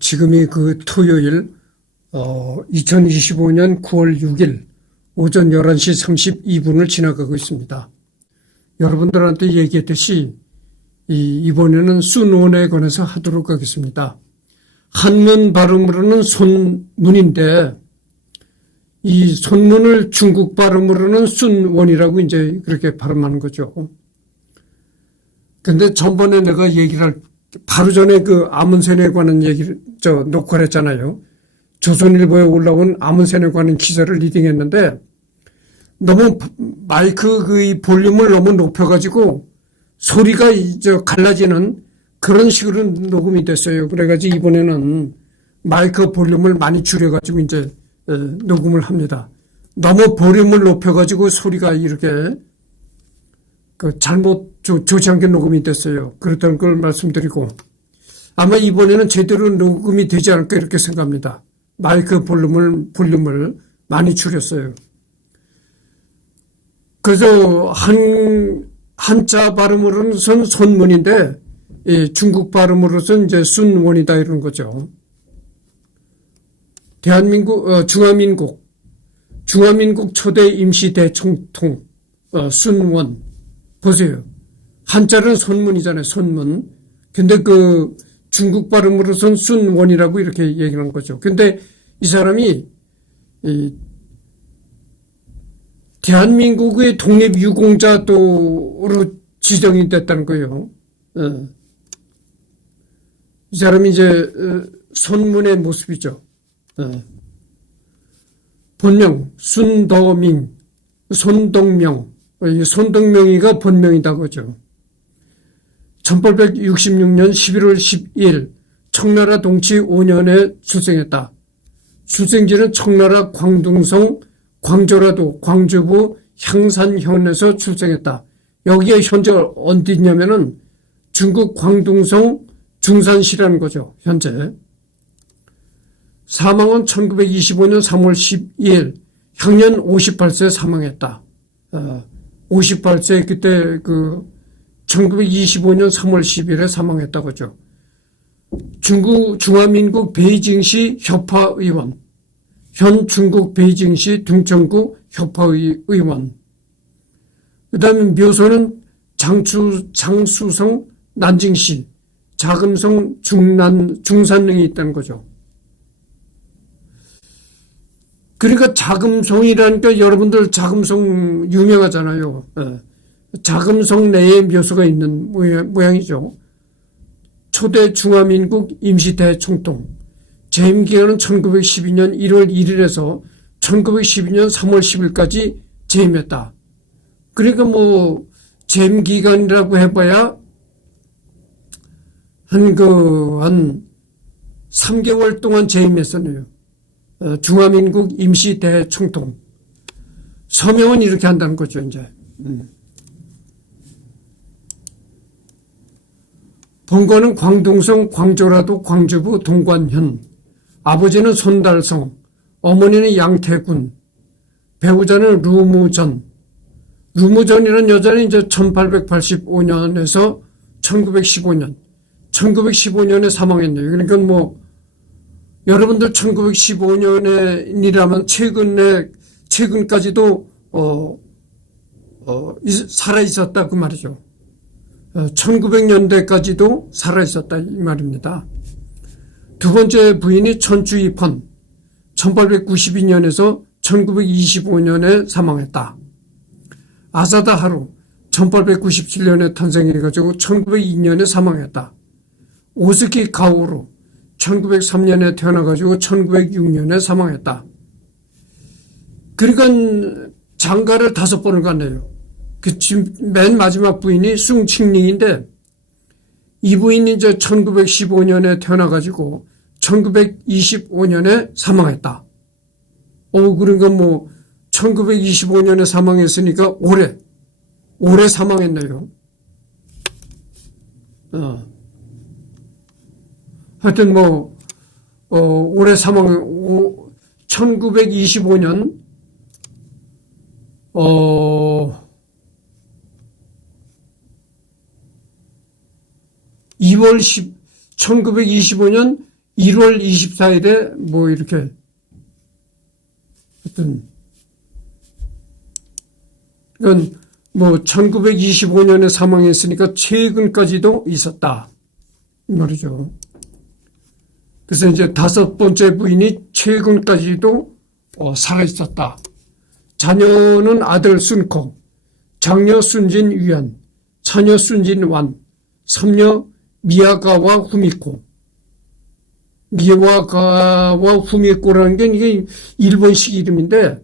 지금이 그 토요일 2025년 9월 6일 오전 11시 32분을 지나가고 있습니다. 여러분들한테 얘기했듯이 이번에는 순원에 관해서 하도록 하겠습니다. 한문 발음으로는 손문인데 이 손문을 중국 발음으로는 순원이라고 이제 그렇게 발음하는 거죠. 근데 전번에 내가 바로 전에 그 아문센에 관한 얘기를 녹화를 했잖아요. 조선일보에 올라온 아문센에 관한 기사를 리딩했는데 너무 마이크 그 볼륨을 너무 높여가지고 소리가 갈라지는 그런 식으로 녹음이 됐어요. 그래가지고 이번에는 마이크 볼륨을 많이 줄여가지고 이제 녹음을 합니다. 너무 볼륨을 높여가지고 소리가 이렇게 잘못 좋지 않게 녹음이 됐어요. 그렇다는 걸 말씀드리고 아마 이번에는 제대로 녹음이 되지 않을까 이렇게 생각합니다. 마이크 볼륨을 많이 줄였어요. 그래서 한자 발음으로는 손문인데 중국 발음으로서는 이제 순원이다 이런 거죠. 중화민국 초대 임시 대총통 순원 보세요. 한자는 손문이잖아요. 손문. 근데 그 중국 발음으로선 순원이라고 이렇게 얘기하는 거죠. 근데 이 사람이 대한민국의 독립유공자도로 지정이 됐다는 거예요. 이 사람이 이제 손문의 모습이죠. 본명 순더밍, 손덕명, 손덕명이가 본명이다 그죠. 1866년 11월 12일 청나라 동치 5년에 출생했다. 출생지는 청나라 광둥성 광조라도 광주부 향산현에서 출생했다. 여기에 현재 어디냐면은 중국 광둥성 중산시라는 거죠. 현재. 사망은 1925년 3월 12일 향년 58세 사망했다. 58세 그때 1925년 3월 10일에 사망했다고 하죠. 중화민국 베이징시 협화의원, 현 중국 베이징시 등천구 협화의원. 그 다음에 묘소는 장수성 난징시, 자금성 중산릉이 있다는 거죠. 그러니까 자금성이라는 게 여러분들 자금성 유명하잖아요. 자금성 내에 묘소가 있는 모양이죠. 초대 중화민국 임시대총통. 재임 기간은 1912년 1월 1일에서 1912년 3월 10일까지 재임했다. 그러니까 재임 기간이라고 해봐야 한 3개월 동안 재임했었네요. 중화민국 임시대총통. 서명은 이렇게 한다는 거죠, 이제. 본거는 광둥성 광조라도 광주부 동관현. 아버지는 손달성, 어머니는 양태군, 배우자는 루무전. 루무전이라는 여자는 이제 1885년에서 1915년. 1915년에 사망했네요. 그러니까 여러분들 1915년이라면 최근까지도 살아 있었다 그 말이죠. 1900년대까지도 살아 있었다 이 말입니다. 두 번째 부인이 천주이펀 1892년에서 1925년에 사망했다. 아사다 하루 1897년에 탄생해가지고 1902년에 사망했다. 오스키 가오루 1903년에 태어나가지고 1906년에 사망했다. 그러니까 장가를 5번을 갔네요. 지금 맨 마지막 부인이 숭칭링인데 이 부인이 이제 1915년에 태어나가지고 1925년에 사망했다. 그러니까 1925년에 사망했으니까 올해 사망했네요. 하여튼 올해 1925년 1925년 1월 24일에 뭐 이렇게 하여튼 이건 뭐 1925년에 사망했으니까 최근까지도 있었다 이 말이죠. 그래서 이제 5번째 부인이 최근까지도 살아 있었다. 자녀는 아들 순콩, 장녀 순진 위안, 차녀 순진 완, 삼녀 미야가와 후미코. 미야가와 후미코라는 게 이게 일본식 이름인데,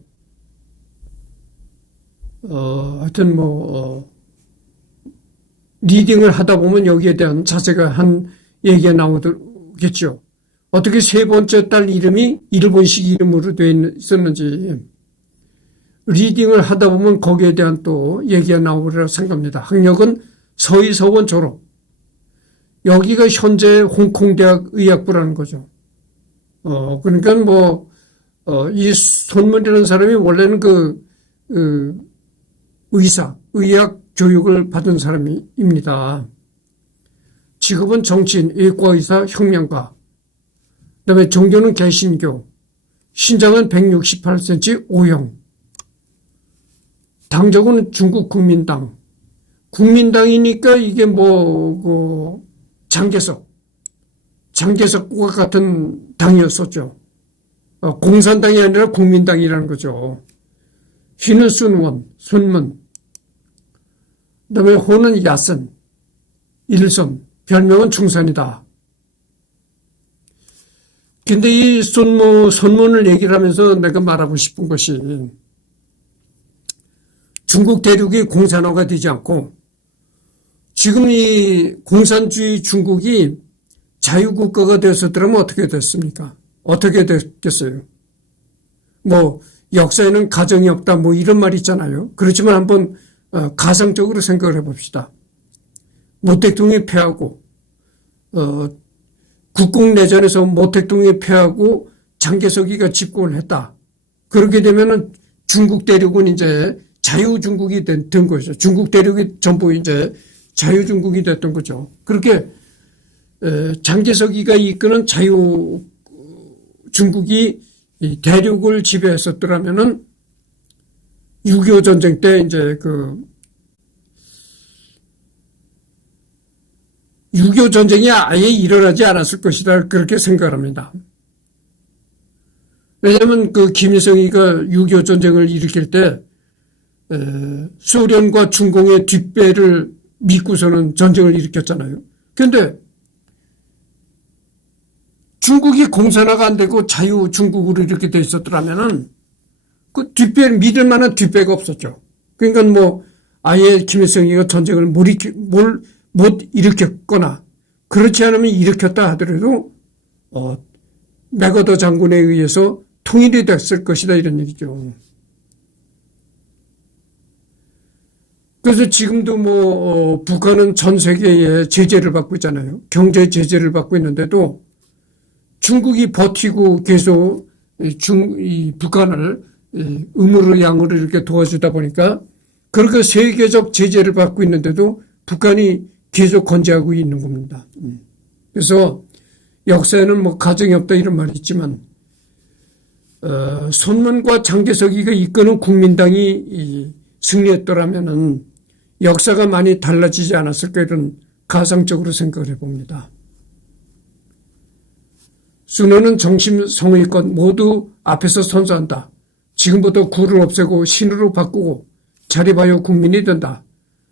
하여튼 리딩을 하다 보면 여기에 대한 자세한 얘기가 나오겠죠. 어떻게 세 번째 딸 이름이 일본식 이름으로 되어 있었는지 리딩을 하다 보면 거기에 대한 또 얘기가 나오리라 생각합니다. 학력은 서희서원 졸업. 여기가 현재 홍콩대학 의학부라는 거죠. 그러니까 이 손문이라는 사람이 원래는 의학 교육을 받은 사람입니다. 직업은 정치인, 외과의사, 혁명가. 그다음에 종교는 개신교, 신장은 168cm O형, 당적은 중국 국민당. 국민당이니까 이게 장개석과 같은 당이었었죠. 공산당이 아니라 국민당이라는 거죠. 휘는 순문. 그다음에 호는 야선, 일선, 별명은 충산이다. 근데 이 선문을 얘기를 하면서 내가 말하고 싶은 것이 중국 대륙이 공산화가 되지 않고 지금 이 공산주의 중국이 자유국가가 되었더라면 어떻게 됐습니까? 어떻게 됐겠어요? 역사에는 가정이 없다 이런 말이 있잖아요. 그렇지만 한번 가상적으로 생각을 해봅시다. 모택동이 패하고 국共내전에서 모택동이 패하고 장개석이가 집권을 했다. 그렇게 되면은 중국 대륙은 이제 자유중국이 된 거죠. 중국 대륙이 전부 이제 자유중국이 됐던 거죠. 그렇게 장개석이가 이끄는 자유중국이 대륙을 지배했었더라면은 6.25 전쟁 때 이제 6.25 전쟁이 아예 일어나지 않았을 것이다. 그렇게 생각합니다. 왜냐하면 김일성이가 6.25 전쟁을 일으킬 때 소련과 중공의 뒷배를 믿고서는 전쟁을 일으켰잖아요. 그런데 중국이 공산화가 안 되고 자유중국으로 이렇게 돼 있었더라면은 그 뒷배를 믿을 만한 뒷배가 없었죠. 그러니까 아예 김일성이가 전쟁을 못 일으켰거나 그렇지 않으면 일으켰다 하더라도 맥어더 장군에 의해서 통일이 됐을 것이다 이런 얘기죠. 그래서 지금도 북한은 전 세계에 제재를 받고 있잖아요. 경제 제재를 받고 있는데도 중국이 버티고 계속 이 북한을 음으로 양으로 이렇게 도와주다 보니까 그렇게 세계적 제재를 받고 있는데도 북한이 계속 건재하고 있는 겁니다. 그래서 역사에는 가정이 없다 이런 말이 있지만 손문과 장개석이가 이끄는 국민당이 승리했더라면은 역사가 많이 달라지지 않았을까 이런 가상적으로 생각을 해봅니다. 순원은 정심 성의껏 모두 앞에서 선서한다. 지금부터 구를 없애고 신으로 바꾸고 자립하여 국민이 된다.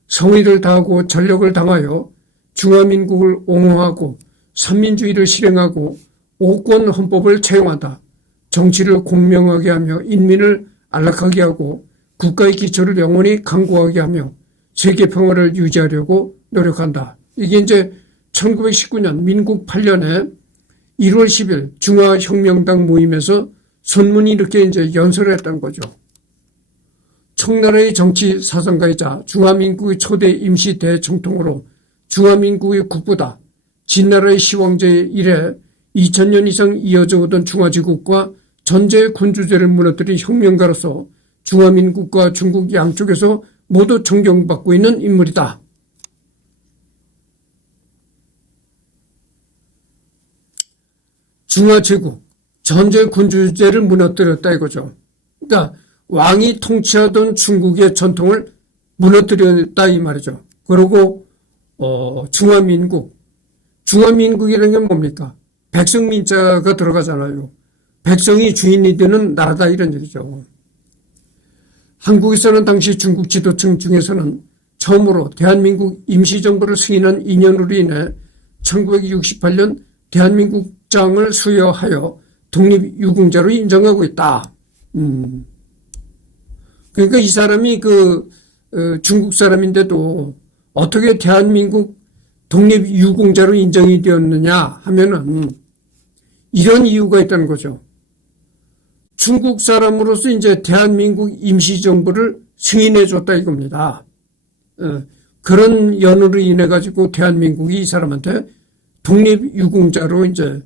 성의를 다하고 전력을 당하여 중화민국을 옹호하고 삼민주의를 실행하고 오권 헌법을 채용한다. 정치를 공명하게 하며 인민을 안락하게 하고 국가의 기초를 영원히 강고하게 하며 세계 평화를 유지하려고 노력한다. 이게 이제 1919년 민국 8년에 1월 10일 중화혁명당 모임에서 선문이 이렇게 이제 연설을 했던 거죠. 청나라의 정치 사상가이자 중화민국의 초대 임시 대总統으로 중화민국의 국부다. 진나라의 시황제 이래 2000년 이상 이어져 오던 중화제국과 전제 군주제를 무너뜨린 혁명가로서 중화민국과 중국 양쪽에서 모두 존경받고 있는 인물이다. 중화제국, 전제 군주제를 무너뜨렸다 이거죠. 그러니까 왕이 통치하던 중국의 전통을 무너뜨렸다 이 말이죠. 그리고 중화민국, 중화민국이라는 게 뭡니까? 백성민자가 들어가잖아요. 백성이 주인이 되는 나라다 이런 얘기죠. 한국에서는 당시 중국 지도층 중에서는 처음으로 대한민국 임시정부를 승인한 인연으로 인해 1968년 대한민국장을 수여하여 독립유공자로 인정하고 있다. 그러니까 이 사람이 중국 사람인데도 어떻게 대한민국 독립유공자로 인정이 되었느냐 하면은 이런 이유가 있다는 거죠. 중국 사람으로서 이제 대한민국 임시정부를 승인해 줬다 이겁니다. 그런 연으로 인해 가지고 대한민국이 이 사람한테 독립유공자로 이제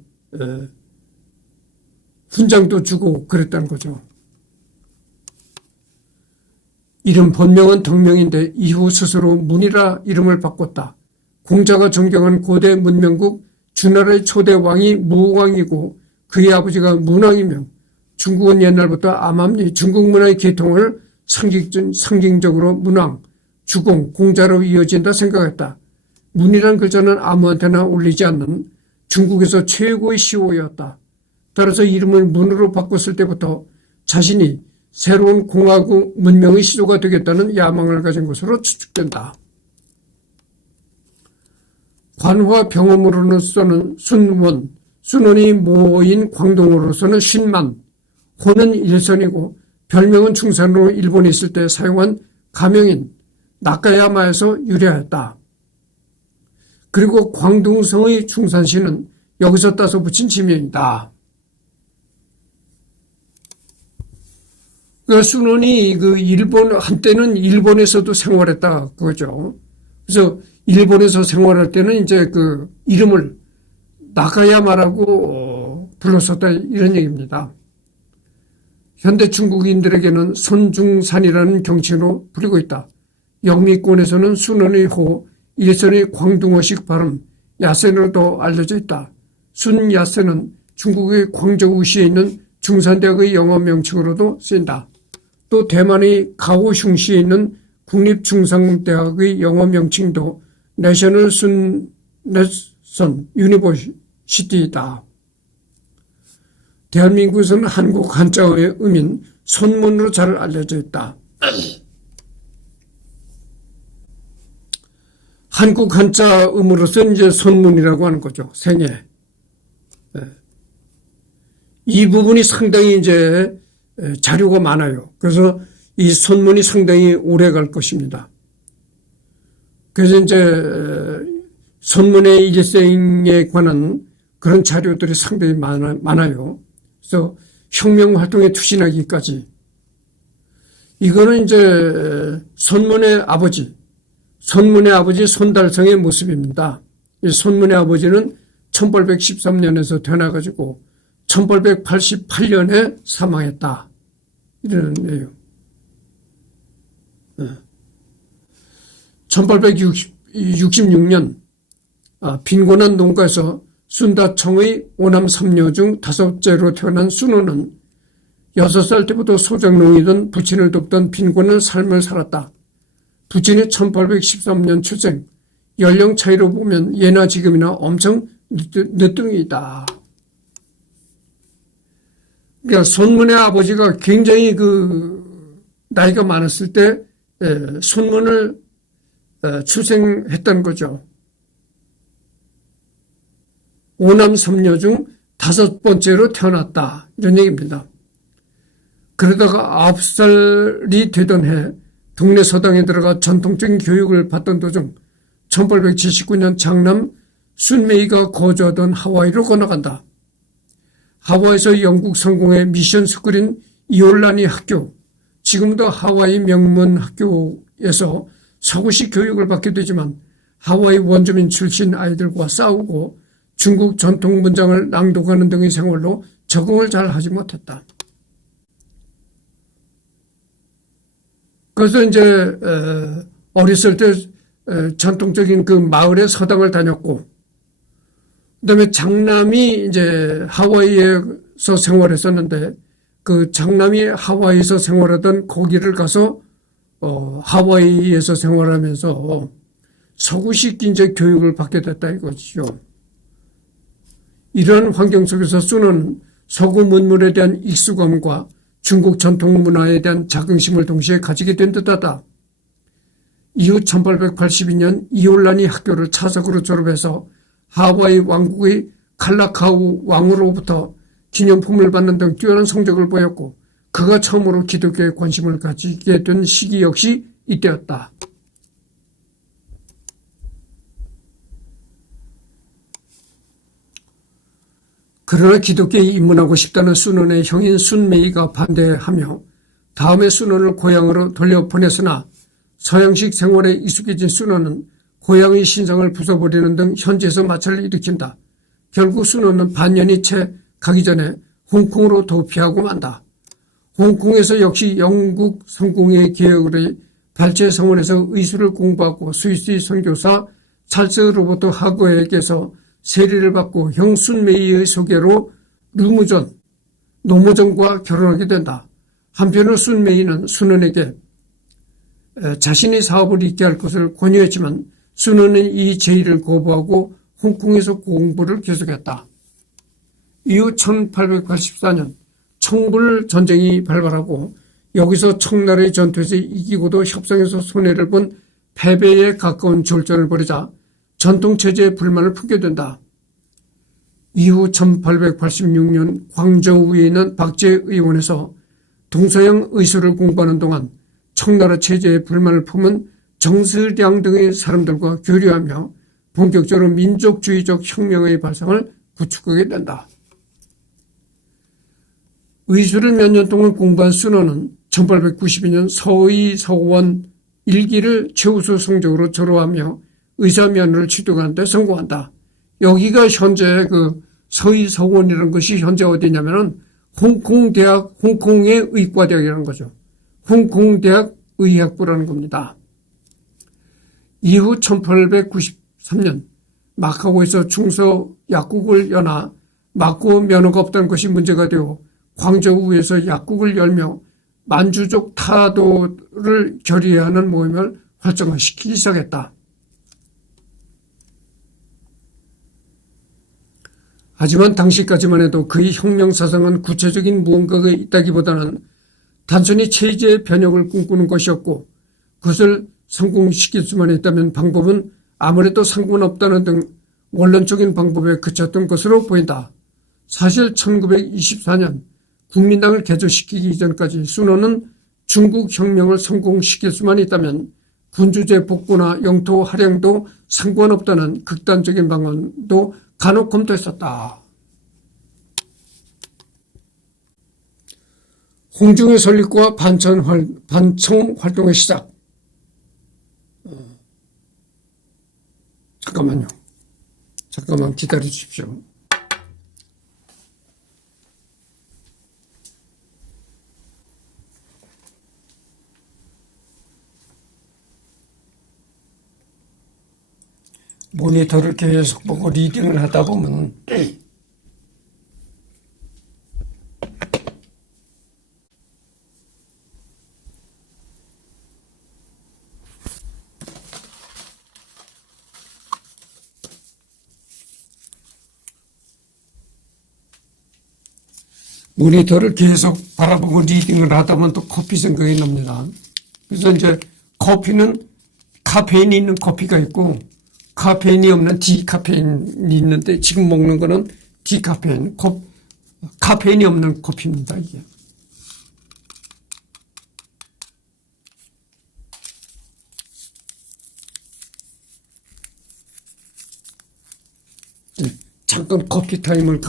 훈장도 주고 그랬다는 거죠. 이름 본명은 덕명인데 이후 스스로 문이라 이름을 바꿨다. 공자가 존경한 고대 문명국 주나라의 초대 왕이 무왕이고 그의 아버지가 문왕이며 중국은 옛날부터 암암리 중국 문화의 계통을 상징적으로 문왕, 주공, 공자로 이어진다 생각했다. 문이란 글자는 아무한테나 올리지 않는 중국에서 최고의 시호였다. 따라서 이름을 문으로 바꿨을 때부터 자신이 새로운 공화국 문명의 시조가 되겠다는 야망을 가진 것으로 추측된다. 관화 병엄으로서는 순원, 순원이 모인 광동으로서는 쉰만, 호는 일선이고 별명은 충산으로 일본에 있을 때 사용한 가명인 나카야마에서 유래하였다. 그리고 광둥성의 충산시는 여기서 따서 붙인 지명이다. 그 순원이 한때는 일본에서도 생활했다 그거죠. 그래서 일본에서 생활할 때는 이제 이름을 나카야마라고 불렀었다 이런 얘기입니다. 현대 중국인들에게는 선중산이라는 경칭으로 불리고 있다. 영미권에서는 순원의 호, 일선의 광둥어식 발음, 야센으로도 알려져 있다. 순야센은 중국의 광저우시에 있는 중산대학의 영어 명칭으로도 쓰인다. 또 대만의 가오슝시에 있는 국립중상대학의 영어 명칭도 내셔널 순내선 유니버시티이다. 대한민국에서는 한국 한자어의 음인 손문으로 잘 알려져 있다. 한국 한자 음으로서 이제 손문이라고 하는 거죠. 생애. 이 부분이 상당히 이제 자료가 많아요. 그래서 이 손문이 상당히 오래 갈 것입니다. 그래서 이제 손문의 일생에 관한 그런 자료들이 상당히 많아요. 그래서 혁명활동에 투신하기까지. 이거는 이제 손문의 아버지 손달성의 모습입니다. 이 손문의 아버지는 1813년에서 태어나가지고 1888년에 사망했다. 이런 내용. 1866년 빈곤한 농가에서 순다청의 오남 3녀 중 5째로 태어난 순호는 6살 때부터 소작농이던 부친을 돕던 빈곤한 삶을 살았다. 부친이 1813년 출생, 연령 차이로 보면 예나 지금이나 엄청 늦둥이다. 그러니까 손문의 아버지가 굉장히 나이가 많았을 때 손문을 출생했던 거죠. 오남 3녀 중 5번째로 태어났다. 이런 얘기입니다. 그러다가 9살이 되던 해 동네 서당에 들어가 전통적인 교육을 받던 도중 1879년 장남 순메이가 거주하던 하와이로 건너간다. 하와이에서 영국 성공의 미션 스쿨인 이올라니 학교, 지금도 하와이 명문 학교에서 서구식 교육을 받게 되지만 하와이 원주민 출신 아이들과 싸우고 중국 전통 문장을 낭독하는 등의 생활로 적응을 잘 하지 못했다. 그래서 이제 어렸을 때 전통적인 마을의 서당을 다녔고 그다음에 장남이 이제 하와이에서 생활했었는데 그 장남이 하와이에서 생활하던 거기를 가서 하와이에서 생활하면서 서구식 이제 교육을 받게 됐다 이거죠. 이러한 환경 속에서 수는 서구 문물에 대한 익숙함과 중국 전통 문화에 대한 자긍심을 동시에 가지게 된 듯하다. 이후 1882년 이올란이 학교를 차석으로 졸업해서 하와이 왕국의 칼라카우 왕으로부터 기념품을 받는 등 뛰어난 성적을 보였고 그가 처음으로 기독교에 관심을 가지게 된 시기 역시 이때였다. 그러나 기독교에 입문하고 싶다는 순원의 형인 순메이가 반대하며 다음에 순원을 고향으로 돌려보냈으나 서양식 생활에 익숙해진 순원은 고향의 신상을 부숴버리는 등 현지에서 마찰을 일으킨다. 결국 순원은 반년이 채 가기 전에 홍콩으로 도피하고 만다. 홍콩에서 역시 영국 성공회 계열의 발제 성원에서 의술을 공부하고 스위스의 선교사 찰스 로버트 하거에게서 세례를 받고 형 순메이의 소개로 르무전, 노무전과 결혼하게 된다. 한편으로 순메이는 순원에게 자신의 사업을 잇게 할 것을 권유했지만 순원은 이 제의를 거부하고 홍콩에서 공부를 계속했다. 이후 1884년 청불 전쟁이 발발하고 여기서 청나라의 전투에서 이기고도 협상에서 손해를 본 패배에 가까운 졸전을 벌이자 전통체제에 불만을 품게 된다. 이후 1886년 광저우에 있는 박제의원에서 동서양 의술을 공부하는 동안 청나라 체제에 불만을 품은 정스량 등의 사람들과 교류하며 본격적으로 민족주의적 혁명의 발상을 구축하게 된다. 의술을 몇 년 동안 공부한 순원은 1892년 서의서원 1기를 최우수 성적으로 졸업하며 의사면허를 취득하는 데 성공한다. 여기가 현재 그 서의서원이라는 것이 현재 어디냐면은 홍콩대학, 홍콩의 의과대학이라는 거죠. 홍콩대학 의학부라는 겁니다. 이후 1893년 마카오에서 중서 약국을 여나 막고 면허가 없다는 것이 문제가 되어 광저우에서 약국을 열며 만주족 타도를 결의하는 모임을 활성화시키기 시작했다. 하지만 당시까지만 해도 그의 혁명사상은 구체적인 무언가가 있다기보다는 단순히 체제의 변혁을 꿈꾸는 것이었고 그것을 성공시킬 수만 있다면 방법은 아무래도 상관없다는 등 원론적인 방법에 그쳤던 것으로 보인다. 사실 1924년 국민당을 개조시키기 이전까지 순원은 중국 혁명을 성공시킬 수만 있다면 군주제 복구나 영토 할양도 상관없다는 극단적인 방안도 간혹 검토했었다. 홍중의 설립과 반청 활동의 시작. 잠깐만 기다려 주십시오. 모니터를 계속 보고 리딩을 하다 보면 모니터를 계속 바라보고 리딩을 하다 보면 또 커피 생각이 납니다. 그래서 이제 커피는 카페인이 있는 커피가 있고 카페인이 없는 디카페인이 있는데 지금 먹는 거는 디카페인, 카페인이 없는 커피입니다. 이게. 잠깐 커피 타임을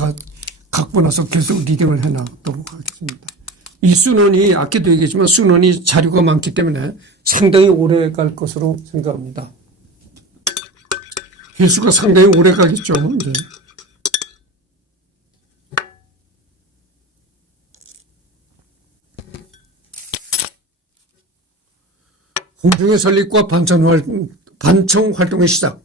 갖고 나서 계속 리딩을 해놔도록 하겠습니다. 이 순원이 아까도 얘기했지만 순원이 자료가 많기 때문에 상당히 오래 갈 것으로 생각합니다. 개수가 상당히 오래 가겠죠. 이제. 홍중의 설립과 반청 활동의 시작.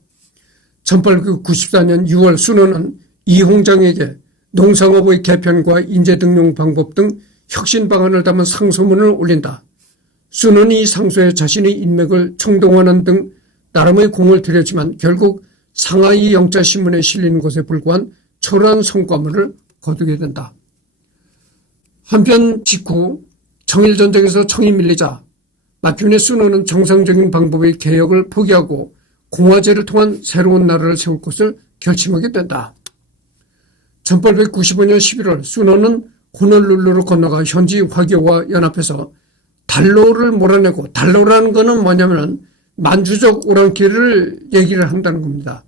1894년 6월 순원은 이홍장에게 농상업의 개편과 인재등용 방법 등 혁신 방안을 담은 상소문을 올린다. 순원이 이 상소에 자신의 인맥을 총동원하는 등 나름의 공을 들였지만 결국 상하이 영자신문에 실리는 것에 불과한 초라한 성과물을 거두게 된다. 한편 직후 청일전쟁에서 청이 밀리자 마침내 순원은 정상적인 방법의 개혁을 포기하고 공화제를 통한 새로운 나라를 세울 것을 결심하게 된다. 1895년 11월 순원은 호놀룰루로 건너가 현지 화교와 연합해서 달로를 몰아내고, 달로라는 것은 뭐냐면 만주족 오랑캐를 얘기를 한다는 겁니다.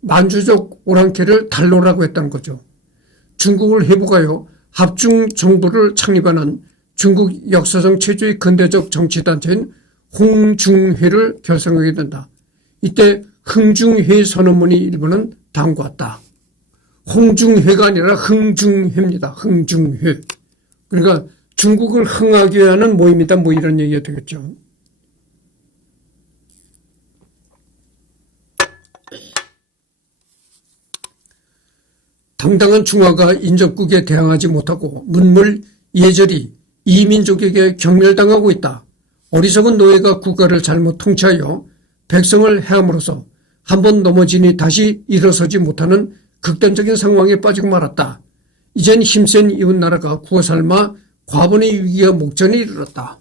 만주족 오랑캐를 달로라고 했다는 거죠. 중국을 회복하여 합중 정부를 창립하는 중국 역사상 최초의 근대적 정치단체인 홍중회를 결성하게 된다. 이때 흥중회 선언문이 일부는 다음과 같다. 홍중회가 아니라 흥중회입니다. 흥중회. 그러니까 중국을 흥하게 하는 모임이다. 뭐 이런 얘기가 되겠죠. 당당한 중화가 인접국에 대항하지 못하고 문물 예절이 이민족에게 경멸당하고 있다. 어리석은 노예가 국가를 잘못 통치하여 백성을 해함으로써 한번 넘어지니 다시 일어서지 못하는 극단적인 상황에 빠지고 말았다. 이젠 힘센 이웃나라가 구워 삶아 과분의 위기와 목전에 이르렀다.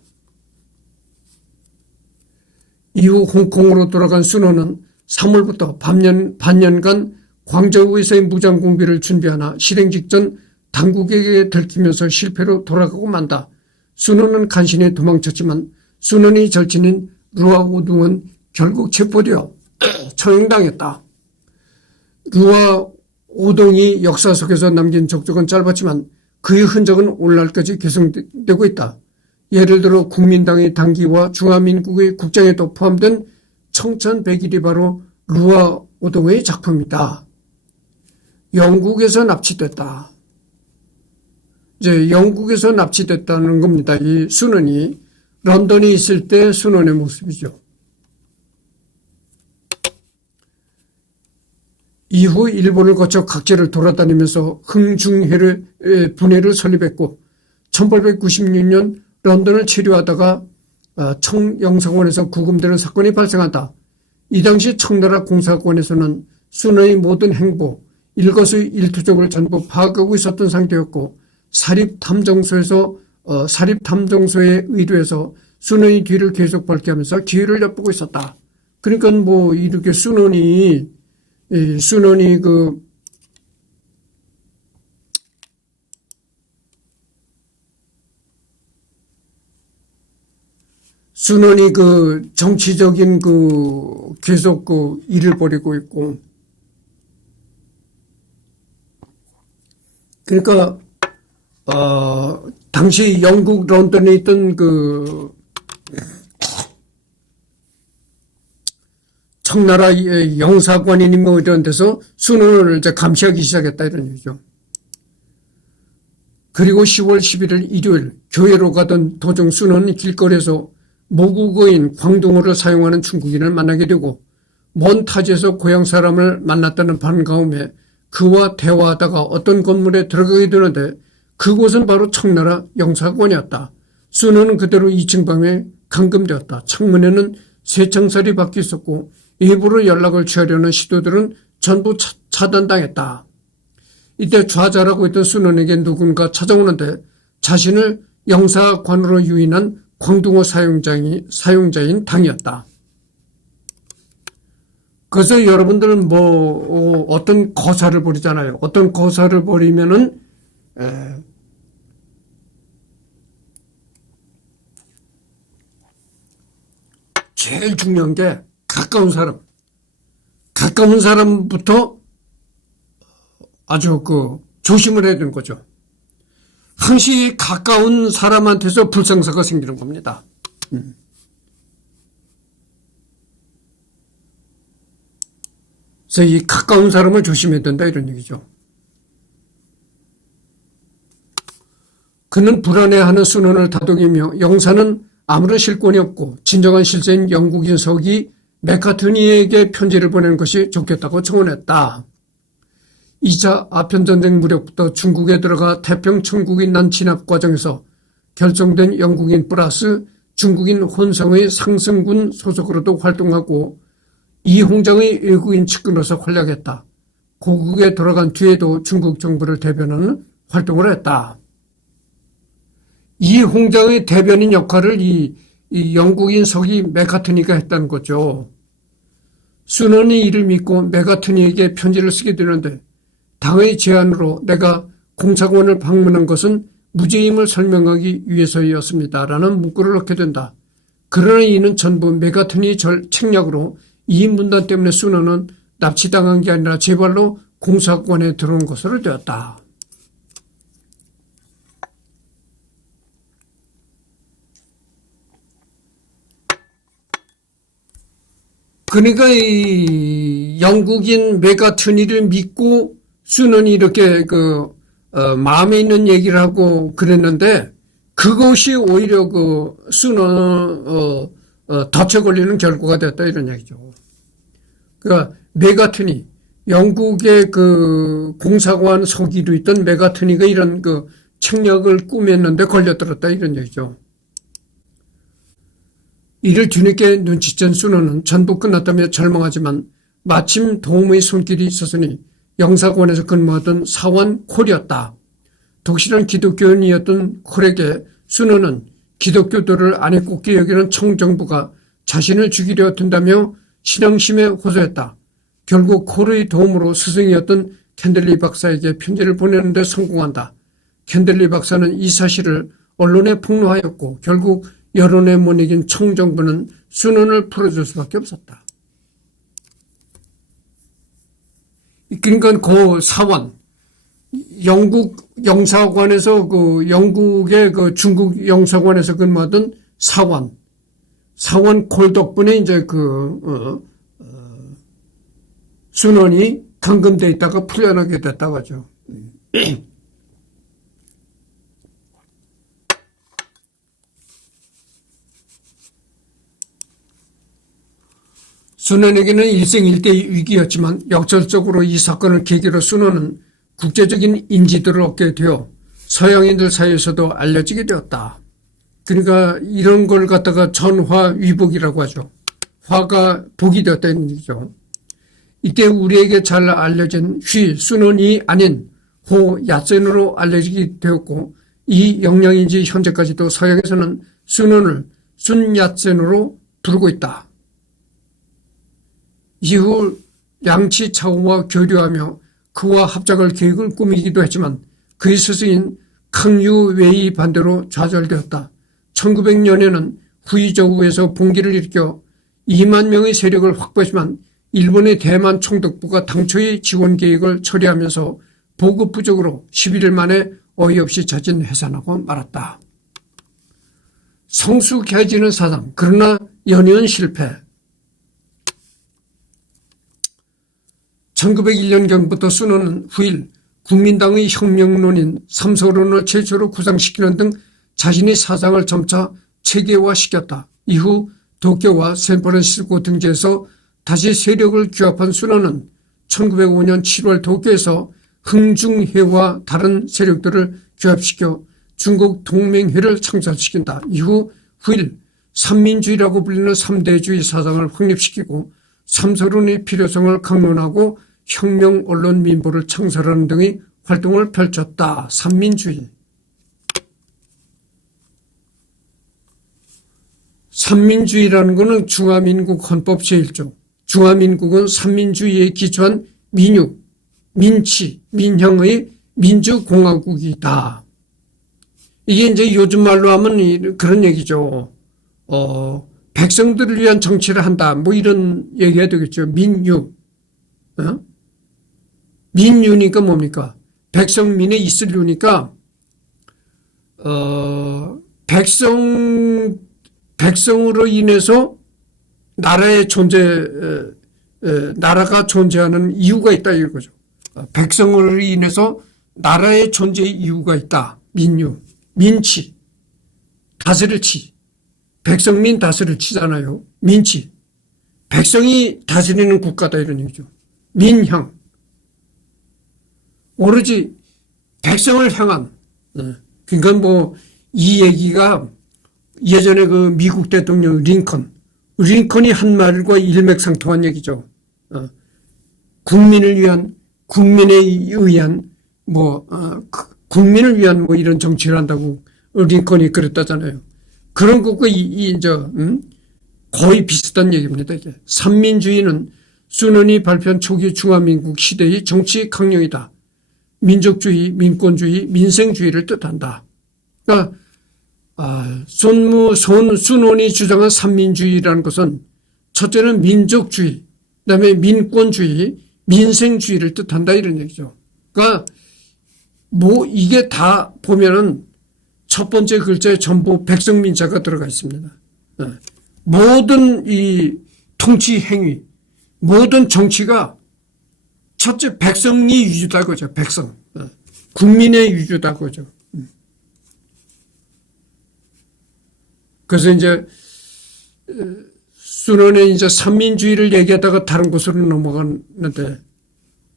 이후 홍콩으로 돌아간 순원은 3월부터 반년간 광저우에서의 무장공비를 준비하나 실행 직전 당국에게 들키면서 실패로 돌아가고 만다. 순원은 간신히 도망쳤지만 순원의 절친인 루아오둥은 결국 체포되어 처형당했다. 루아오둥이 역사 속에서 남긴 족적은 짧았지만 그의 흔적은 오늘날까지 계승되고 있다. 예를 들어 국민당의 당기와 중화민국의 국장에도 포함된 청천백일이 바로 루아오둥의 작품이다. 영국에서 납치됐다. 이제 영국에서 납치됐다는 겁니다. 이 순원이 런던에 있을 때 순원의 모습이죠. 이후 일본을 거쳐 각지를 돌아다니면서 흥중회를 분회를 설립했고 1896년 런던을 체류하다가 청영성원에서 구금되는 사건이 발생한다. 이 당시 청나라 공사권에서는 순원의 모든 행보, 일거수일투족을 전부 파악하고 있었던 상태였고 사립탐정소에 의뢰해서 순원의 뒤를 계속 밝게 하면서 기회를 엿보고 있었다. 그러니까 뭐 이렇게 순원이 정치적인 계속 일을 벌이고 있고, 그러니까 당시 영국 런던에 있던 청나라 영사관이니 뭐 이런 데서 순원을 이제 감시하기 시작했다 이런 얘기죠. 그리고 10월 11일 일요일 교회로 가던 도중 순원은 길거리에서 모국어인 광둥어를 사용하는 중국인을 만나게 되고 먼 타지에서 고향 사람을 만났다는 반가움에 그와 대화하다가 어떤 건물에 들어가게 되는데 그곳은 바로 청나라 영사관이었다. 순원은 그대로 2층 방에 감금되었다. 창문에는 쇠창살이 박혀 있었고 일부러 연락을 취하려는 시도들은 전부 차단당했다. 이때 좌절하고 있던 순원에게 누군가 찾아오는데 자신을 영사관으로 유인한 광둥어 사용자인 당이었다. 그래서 여러분들은 어떤 거사를 벌이잖아요. 어떤 거사를 벌이면은 제일 중요한 게 가까운 사람부터 아주 조심을 해야 되는 거죠. 항시 가까운 사람한테서 불상사가 생기는 겁니다. 그래서 이 가까운 사람을 조심해야 된다 이런 얘기죠. 그는 불안해하는 순원을 다독이며 영사는 아무런 실권이 없고 진정한 실세인 영국인 석이 맥카트니에게 편지를 보내는 것이 좋겠다고 청원했다. 2차 아편전쟁 무렵부터 중국에 들어가 태평천국이 난 진압 과정에서 결정된 영국인 플러스 중국인 혼성의 상승군 소속으로도 활동하고 이홍장의 외국인 측근으로서 활약했다. 고국에 돌아간 뒤에도 중국 정부를 대변하는 활동을 했다. 이홍장의 대변인 역할을 이 영국인 서기 맥카트니가 했다는 거죠. 순원이 이를 믿고 맥카트니에게 편지를 쓰게 되는데 당의 제안으로 내가 공사관을 방문한 것은 무죄임을 설명하기 위해서였습니다라는 문구를 넣게 된다. 그러나 이는 전부 맥카트니 책략으로 이 문단 때문에 순원은 납치당한 게 아니라 제발로 공사관에 들어온 것으로 되었다. 그러니까 이 영국인 맥카트니를 믿고 순원이 이렇게 마음에 있는 얘기를 하고 그랬는데 그것이 오히려 순원 덫에 걸리는 결과가 됐다 이런 얘기죠. 그러니까 맥카트니 영국의 공사관 서기로 있던 맥카트니가 이런 책략을 꾸몄는데 걸려들었다 이런 얘기죠. 이를 뒤늦게 눈치챈 순원은 전부 끝났다며 절망하지만 마침 도움의 손길이 있었으니 영사관에서 근무하던 사원 콜이었다. 독실한 기독교인이었던 콜에게 순원은 기독교도를 안에 꽂게 여기는 청정부가 자신을 죽이려 든다며 신앙심에 호소했다. 결국 콜의 도움으로 스승이었던 캔들리 박사에게 편지를 보내는 데 성공한다. 캔들리 박사는 이 사실을 언론에 폭로하였고 결국 여론에 못 이긴 청정부는 순원을 풀어줄 수밖에 없었다. 그러니까 사원, 영국 영사관에서 영국의 중국 영사관에서 근무하던 사원 콜 덕분에 이제 순원이 감금돼 있다가 풀려나게 됐다고 하죠. 순원에게는 일생일대의 위기였지만 역설적으로 이 사건을 계기로 순원은 국제적인 인지도를 얻게 되어 서양인들 사이에서도 알려지게 되었다. 그러니까 이런 걸 갖다가 전화위복이라고 하죠. 화가 복이 되었다 이런 얘기죠. 이때 우리에게 잘 알려진 순원이 아닌 야센으로 알려지게 되었고 이 영향인지 현재까지도 서양에서는 순원을 순야센으로 부르고 있다. 이후 양치 차오와 교류하며 그와 합작할 계획을 꾸미기도 했지만 그의 스승인 캉유웨이 반대로 좌절되었다. 1900년에는 후이저우에서 봉기를 일으켜 2만 명의 세력을 확보했지만 일본의 대만 총독부가 당초의 지원 계획을 처리하면서 보급 부족으로 11일 만에 어이없이 자진 해산하고 말았다. 성숙해지는 사상, 그러나 연이은 실패. 1901년경부터 순원은 후일 국민당의 혁명론인 삼서론을 최초로 구상시키는 등 자신의 사상을 점차 체계화시켰다. 이후 도쿄와 샌프란시스코 등지에서 다시 세력을 규합한 순원은 1905년 7월 도쿄에서 흥중회와 다른 세력들을 규합시켜 중국 동맹회를 창설시킨다. 이후 후일 삼민주의라고 불리는 3대주의 사상을 확립시키고 삼서론의 필요성을 강론하고 혁명 언론 민보를 창설하는 등의 활동을 펼쳤다. 삼민주의. 삼민주의라는 것은 중화민국 헌법 제1조. 중화민국은 삼민주의에 기초한 민육, 민치, 민형의 민주공화국이다. 이게 이제 요즘 말로 하면 그런 얘기죠. 백성들을 위한 정치를 한다. 뭐 이런 얘기가 되겠죠. 민유. 민유니까 뭡니까? 백성민에 있을 유니까, 백성으로 인해서 나라의 나라가 존재하는 이유가 있다 이거죠. 백성으로 인해서 나라의 존재의 이유가 있다. 민유. 민치. 다스를 치. 백성민 다스를 치잖아요. 민치. 백성이 다스리는 국가다 이런 얘기죠. 민향. 오로지 백성을 향한. 그러니까 뭐 이 얘기가 예전에 그 미국 대통령 링컨이 한 말과 일맥상통한 얘기죠. 국민을 위한, 국민에 의한 국민을 위한 뭐 이런 정치를 한다고 링컨이 그랬다잖아요. 그런 것과 거의 비슷한 얘기입니다. 이게. 삼민주의는 수논이 발표한 초기 중화민국 시대의 정치 강령이다. 민족주의, 민권주의, 민생주의를 뜻한다. 그러니까 수논이 주장한 삼민주의라는 것은 첫째는 민족주의, 그다음에 민권주의, 민생주의를 뜻한다 이런 얘기죠. 그러니까 뭐 이게 다 보면은 첫 번째 글자에 전부 백성민자가 들어가 있습니다. 모든 이 통치 행위, 모든 정치가 첫째 백성이 위주다 그죠. 백성, 국민의 위주다 그죠. 그래서 이제 수논에 이제 삼민주의를 얘기하다가 다른 곳으로 넘어갔는데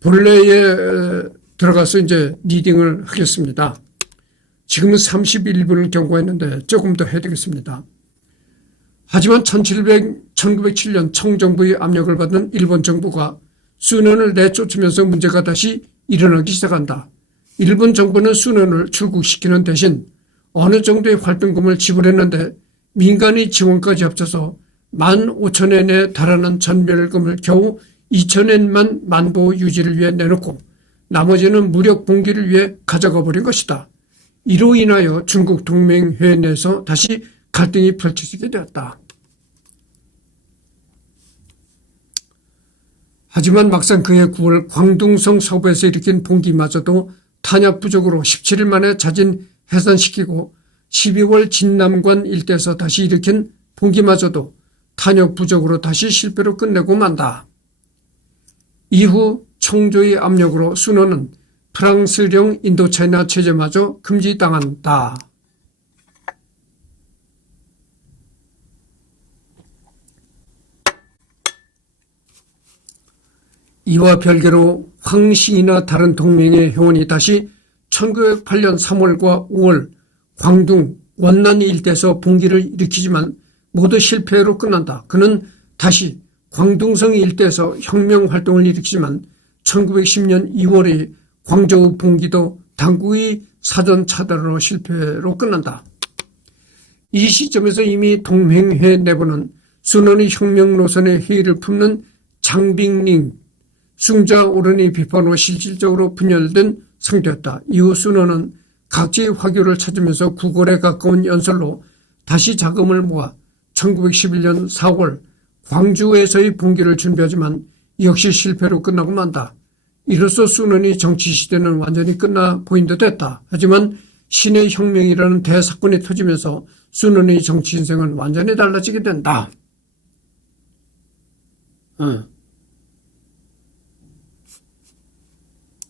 본래에 들어가서 이제 리딩을 하겠습니다. 지금은 31분을 경고했는데 조금 더 해야 되겠습니다. 하지만 1907년 청정부의 압력을 받은 일본 정부가 수논을 내쫓으면서 문제가 다시 일어나기 시작한다. 일본 정부는 수논을 출국시키는 대신 어느 정도의 활동금을 지불했는데 민간의 지원까지 합쳐서 15,000엔에 달하는 전멸금을 겨우 2,000엔만 만보 유지를 위해 내놓고 나머지는 무력 봉기를 위해 가져가 버린 것이다. 이로 인하여 중국 동맹회 내에서 다시 갈등이 펼쳐지게 되었다. 하지만 막상 그해 9월 광둥성 서부에서 일으킨 봉기마저도 탄약 부족으로 17일 만에 자진 해산시키고 12월 진남관 일대에서 다시 일으킨 봉기마저도 탄약 부족으로 다시 실패로 끝내고 만다. 이후 청조의 압력으로 수논은 프랑스령 인도차이나 체제마저 금지당한다. 이와 별개로 황씨나 다른 동맹의 회원이 다시 1908년 3월과 5월 광둥, 원난 일대에서 봉기를 일으키지만 모두 실패로 끝난다. 그는 다시 광둥성 일대에서 혁명활동을 일으키지만 1910년 2월의 광저우 봉기도 당국의 사전 차단으로 실패로 끝난다. 이 시점에서 이미 동맹회 내부는 수논의 혁명 노선에 회의를 품는 장빙링, 숭자 오른의 비판으로 실질적으로 분열된 상태였다. 이후 수논은 각지의 화교를 찾으면서 9골에 가까운 연설로 다시 자금을 모아 1911년 4월 광주에서의 봉기를 준비하지만 역시 실패로 끝나고 만다. 이로써 수논의 정치시대는 완전히 끝나 보인 듯 했다. 하지만 신의 혁명이라는 대사건이 터지면서 수논의 정치 인생은 완전히 달라지게 된다.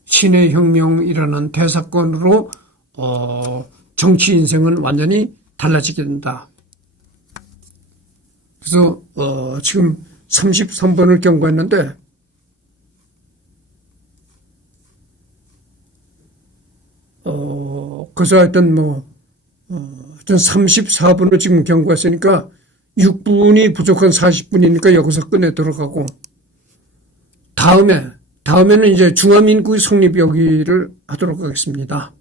신의 혁명이라는 대사건으로 정치 인생은 완전히 달라지게 된다. 그래서 지금 33번을 경고했는데 그래서 하여튼 34분을 지금 경고했으니까 6분이 부족한 40분이니까 여기서 끝내도록 하고 다음에는 이제 중화민국의 성립 여기를 하도록 하겠습니다.